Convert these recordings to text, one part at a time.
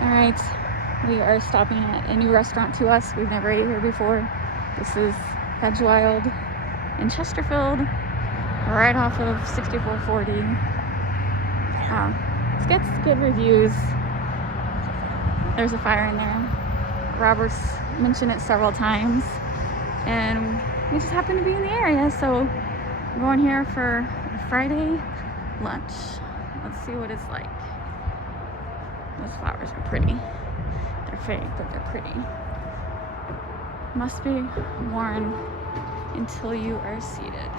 Alright, we are stopping at a new restaurant to us. We've never ate here before. This is EdgeWild in Chesterfield, right off of 6440. It gets good reviews. There's a fire in there. Robert's mentioned it several times, and we just happen to be in the area, so we're going here for a Friday lunch. Let's see what it's like. Those flowers are pretty. They're fake, but they're pretty. Must be worn until you are seated.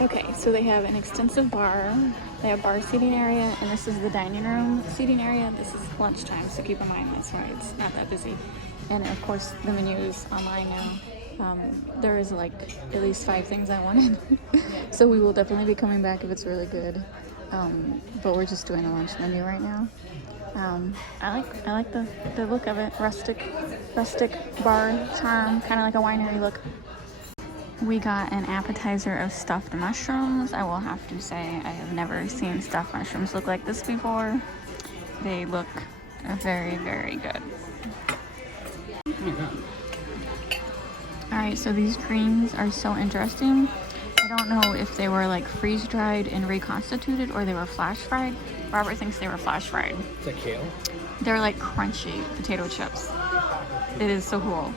Okay, so they have an extensive bar. They have bar seating area, and this is the dining room seating area. This is lunchtime, so keep in mind that's why it's not that busy. And of course, the menu is online now. There is like at least 5 things I wanted. So we will definitely be coming back if it's really good. But we're just doing a lunch menu right now. I like the look of it. Rustic bar charm, kind of like a winery look. We got an appetizer of stuffed mushrooms. I will have to say I have never seen stuffed mushrooms look like this before. They look very, very good. Alright, so these greens are so interesting. I don't know if they were like freeze dried and reconstituted or they were flash fried. Robert thinks they were flash fried. Is that kale? They're like crunchy potato chips. It is so cool.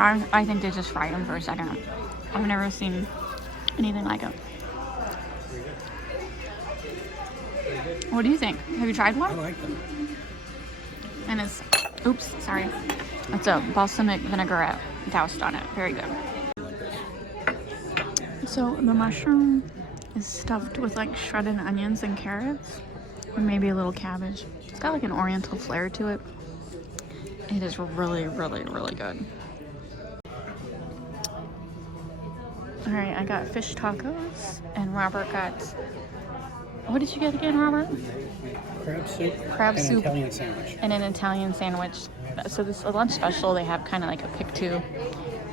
I think they just fried them for a second. I've never seen anything like it. What do you think? Have you tried one? I like them. And it's, oops, sorry. It's a balsamic vinaigrette doused on it. Very good. So the mushroom is stuffed with like shredded onions and carrots, and maybe a little cabbage. It's got like an oriental flair to it. It is really, really, really good. All right, I got fish tacos, and Robert got, what did you get again, Robert? Crab soup. An Italian sandwich. And an Italian sandwich. So this is a lunch special. They have kind of like a pick two.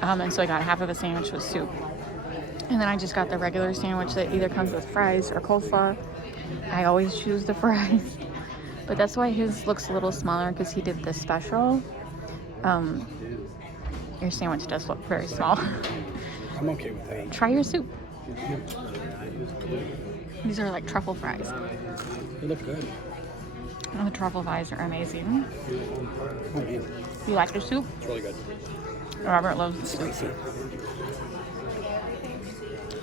And so I got half of a sandwich with soup. And then I just got the regular sandwich that either comes with fries or coleslaw. I always choose the fries. But that's why his looks a little smaller, because he did this special. Your sandwich does look very small. I'm okay with that. Try your soup. These are like truffle fries. They look good. Oh, the truffle fries are amazing. Oh, yeah. You like the soup? It's really good. Robert loves the soup. Spicy.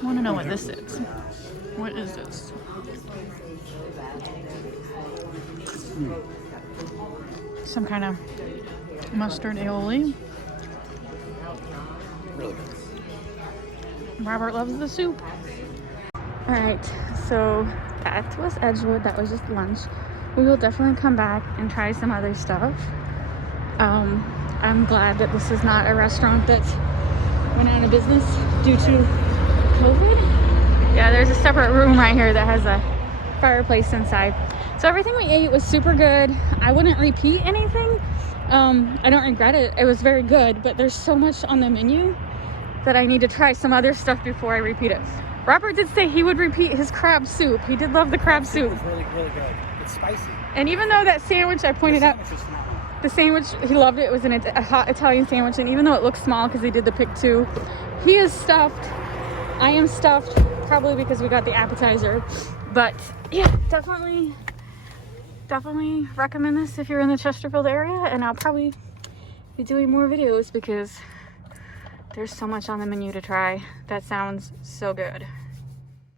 I want to know what this is. What is this? Some kind of mustard aioli. Really good. Robert loves the soup. Alright, so that was EdgeWild. That was just lunch. We will definitely come back and try some other stuff. I'm glad that this is not a restaurant that went out of business due to COVID. Yeah, there's a separate room right here that has a fireplace inside. So everything we ate was super good. I wouldn't repeat anything. I don't regret it. It was very good, but there's so much on the menu that I need to try some other stuff before I repeat it. Robert did say he would repeat his crab soup. He did love the crab soup. It's really, really good. It's spicy. And even though that sandwich I pointed out, the sandwich, he loved it. It was a hot Italian sandwich. And even though it looks small because he did the pick two, he is stuffed. I am stuffed, probably because we got the appetizer. But yeah, definitely recommend this if you're in the Chesterfield area. And I'll probably be doing more videos because there's so much on the menu to try. That sounds so good.